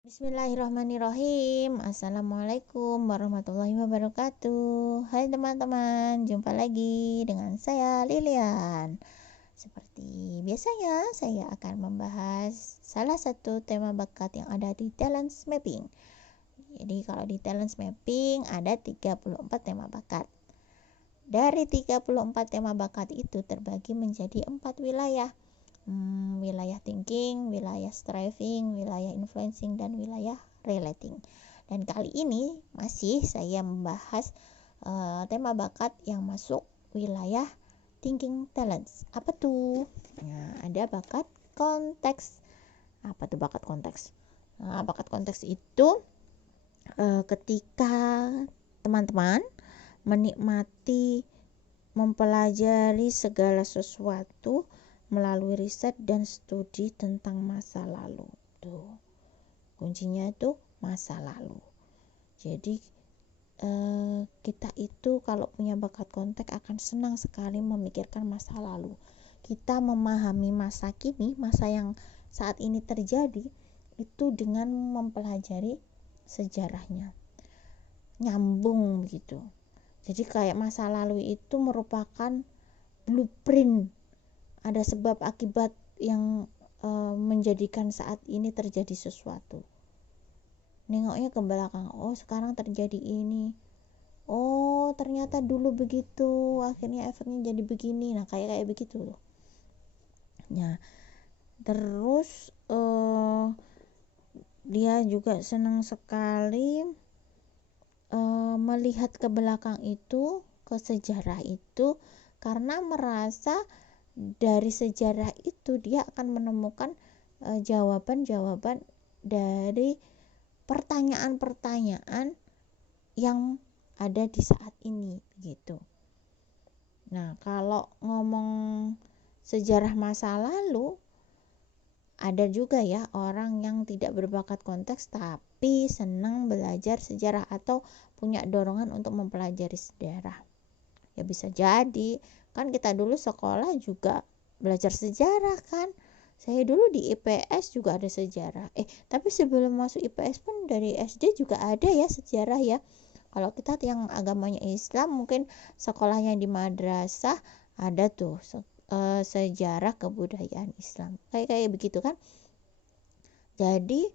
Bismillahirrahmanirrahim. Assalamualaikum warahmatullahi wabarakatuh. Hai teman-teman, jumpa lagi dengan saya Lilian. Seperti biasanya, saya akan membahas salah satu tema bakat yang ada di talents mapping. Jadi kalau di talents mapping ada 34 tema bakat. Dari 34 tema bakat itu terbagi menjadi 4 wilayah. Wilayah thinking, wilayah striving, wilayah influencing, dan wilayah relating. Dan kali ini masih saya membahas tema bakat yang masuk wilayah thinking talents. Apa tuh? Nah, ada bakat konteks. Apa tuh bakat konteks? Nah, bakat konteks itu ketika teman-teman menikmati mempelajari segala sesuatu melalui riset dan studi tentang masa lalu. Tuh, kuncinya tuh masa lalu. Jadi kita itu kalau punya bakat konteks akan senang sekali memikirkan masa lalu. Kita memahami masa kini, masa yang saat ini terjadi itu dengan mempelajari sejarahnya. Nyambung gitu. Jadi kayak masa lalu itu merupakan blueprint, ada sebab akibat yang menjadikan saat ini terjadi sesuatu. Nengoknya ke belakang, oh sekarang terjadi ini, oh ternyata dulu begitu, akhirnya efeknya jadi begini. Nah kayak begitu loh. Nah terus dia juga senang sekali melihat ke belakang itu, ke sejarah itu, karena merasa dari sejarah itu dia akan menemukan jawaban-jawaban dari pertanyaan-pertanyaan yang ada di saat ini gitu. Nah, kalau ngomong sejarah masa lalu, ada juga ya orang yang tidak berbakat konteks tapi senang belajar sejarah atau punya dorongan untuk mempelajari sejarah. Ya bisa jadi, kan kita dulu sekolah juga belajar sejarah kan. Saya dulu di IPS juga ada sejarah. Tapi sebelum masuk IPS pun dari SD juga ada ya sejarah ya. Kalau kita yang agamanya Islam mungkin sekolahnya di madrasah ada tuh sejarah kebudayaan Islam. Kayak begitu kan. Jadi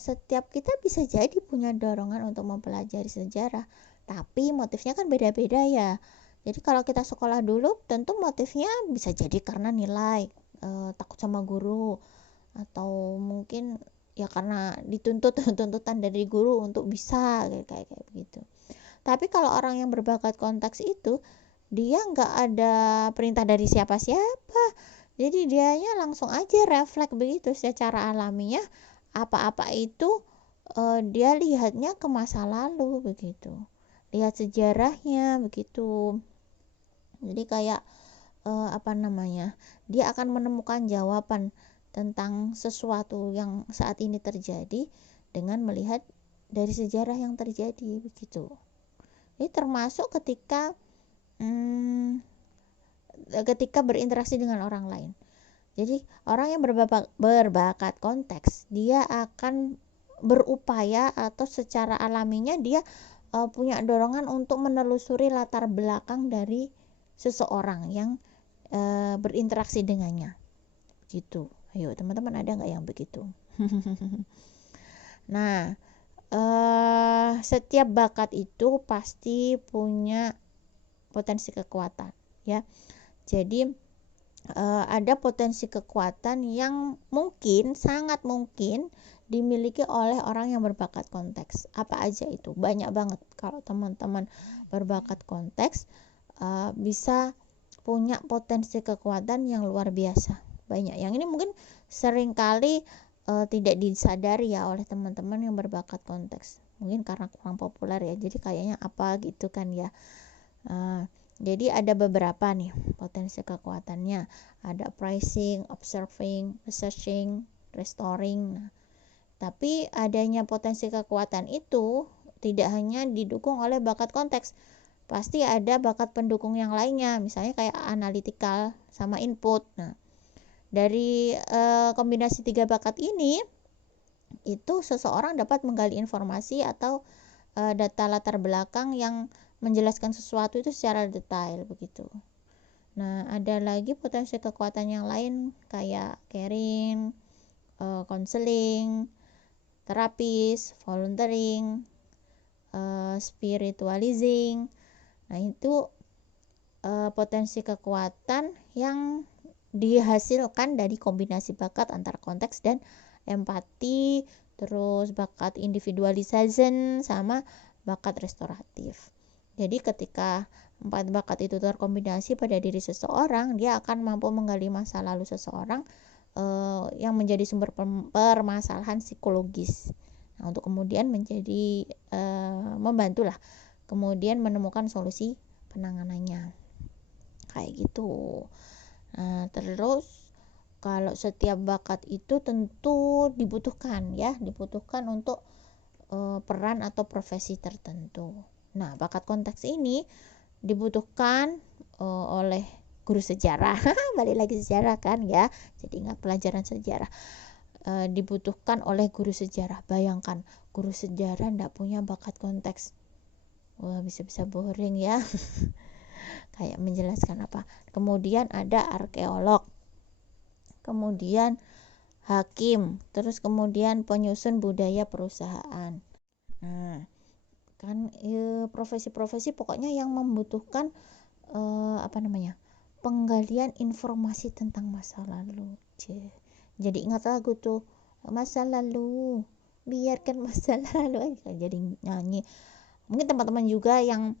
setiap kita bisa jadi punya dorongan untuk mempelajari sejarah. Tapi motifnya kan beda-beda ya. Jadi kalau kita sekolah dulu tentu motifnya bisa jadi karena nilai, takut sama guru, atau mungkin ya karena tuntutan dari guru untuk bisa kayak begitu. Tapi kalau orang yang berbakat konteks itu dia nggak ada perintah dari siapa-siapa, jadi dianya langsung aja refleks begitu secara alamiah. Apa-apa itu dia lihatnya ke masa lalu begitu, lihat sejarahnya begitu. Jadi kayak dia akan menemukan jawaban tentang sesuatu yang saat ini terjadi dengan melihat dari sejarah yang terjadi begitu. Ini termasuk ketika berinteraksi dengan orang lain. Jadi orang yang berbakat konteks, dia akan berupaya atau secara alaminya dia punya dorongan untuk menelusuri latar belakang dari seseorang yang berinteraksi dengannya gitu. Ayo teman-teman, ada nggak yang begitu? Nah setiap bakat itu pasti punya potensi kekuatan ya. Jadi ada potensi kekuatan yang mungkin, sangat mungkin dimiliki oleh orang yang berbakat konteks. Apa aja itu? Banyak banget. Kalau teman-teman berbakat konteks bisa punya potensi kekuatan yang luar biasa. Banyak. Yang ini mungkin seringkali tidak disadari ya oleh teman-teman yang berbakat konteks. Mungkin karena kurang populer ya. Jadi kayaknya apa gitu kan ya. Jadi ada beberapa nih potensi kekuatannya. Ada pricing, observing, researching, restoring. Nah, tapi adanya potensi kekuatan itu tidak hanya didukung oleh bakat konteks. Pasti ada bakat pendukung yang lainnya. Misalnya kayak analytical sama input. Nah, dari kombinasi 3 bakat ini itu seseorang dapat menggali informasi atau data latar belakang yang menjelaskan sesuatu itu secara detail begitu. Nah, ada lagi potensi kekuatan yang lain kayak caring, counseling, terapis, volunteering, spiritualizing. Nah, itu potensi kekuatan yang dihasilkan dari kombinasi bakat antar konteks dan empati, terus bakat individualization sama bakat restoratif. Jadi ketika 4 bakat itu terkombinasi pada diri seseorang, dia akan mampu menggali masa lalu seseorang yang menjadi sumber permasalahan psikologis. Nah, untuk kemudian menjadi membantulah kemudian menemukan solusi penanganannya. Kayak gitu. Nah, terus kalau setiap bakat itu tentu dibutuhkan untuk peran atau profesi tertentu. Nah, bakat konteks ini dibutuhkan oleh guru sejarah. Balik lagi sejarah kan ya. Jadi ingat pelajaran sejarah. Dibutuhkan oleh guru sejarah. Bayangkan guru sejarah enggak punya bakat konteks. Wah, bisa-bisa boring ya. Kayak menjelaskan apa. Kemudian ada arkeolog. Kemudian hakim, terus kemudian penyusun budaya perusahaan. Nah, kan profesi-profesi pokoknya yang membutuhkan penggalian informasi tentang masa lalu. Jadi ingat lagu tuh, masa lalu, biarkan masa lalu, jadi nyanyi. Mungkin teman-teman juga yang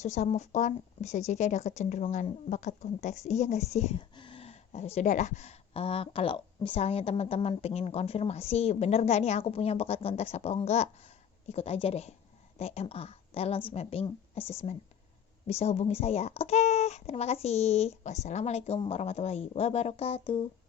susah move on, bisa jadi ada kecenderungan bakat konteks, iya nggak sih? Sudahlah, kalau misalnya teman-teman pengen konfirmasi bener nggak nih aku punya bakat konteks apa enggak, ikut aja deh TMA, Talent Mapping Assessment, bisa hubungi saya. Oke, terima kasih. Wassalamualaikum warahmatullahi wabarakatuh.